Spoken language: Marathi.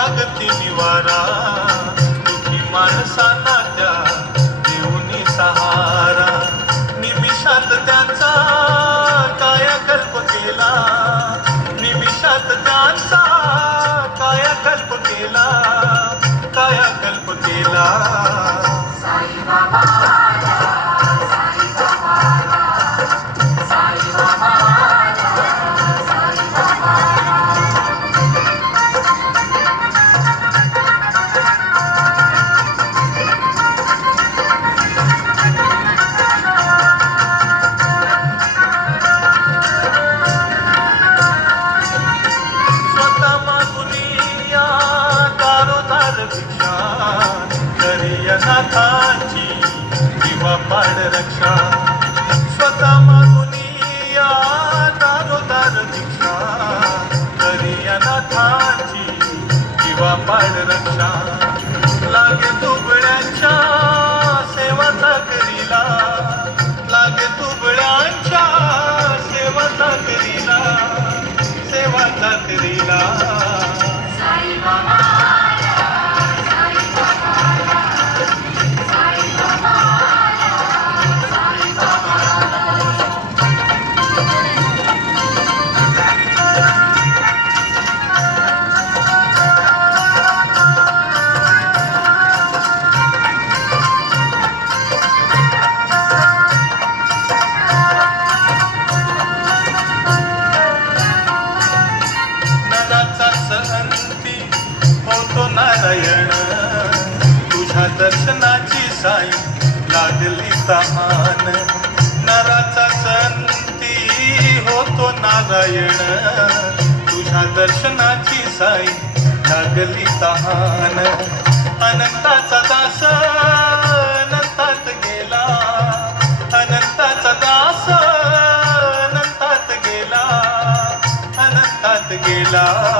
लागती निवारा, दुखी माणसांना त्या देऊनी सहारा. निमिषात त्यांचा कायाकल्प केला, निमिषात त्यांचा कायाकल्प केला, कायाकल्प केला. नाथाची किंवा पाड रक्षा, स्वतः मागुनिया दारोदार दीक्षा. करिया नाथाची किंवा पाड रक्षा, लागे दुबळ्यांच्या सेवा चाकरीला, लागे दुबळ्यांच्या सेवा चाकरीला, सेवा चाकरीला. होतो नारायण तुझ्या दर्शनाची साई लागली तहान. नराचा संती होतो नारायण तुझ्या दर्शनाची साई लागली तहान. अनंताचा दास अनंतात गेला, अनंताचा दास अनंतात गेला, अनंतात गेला.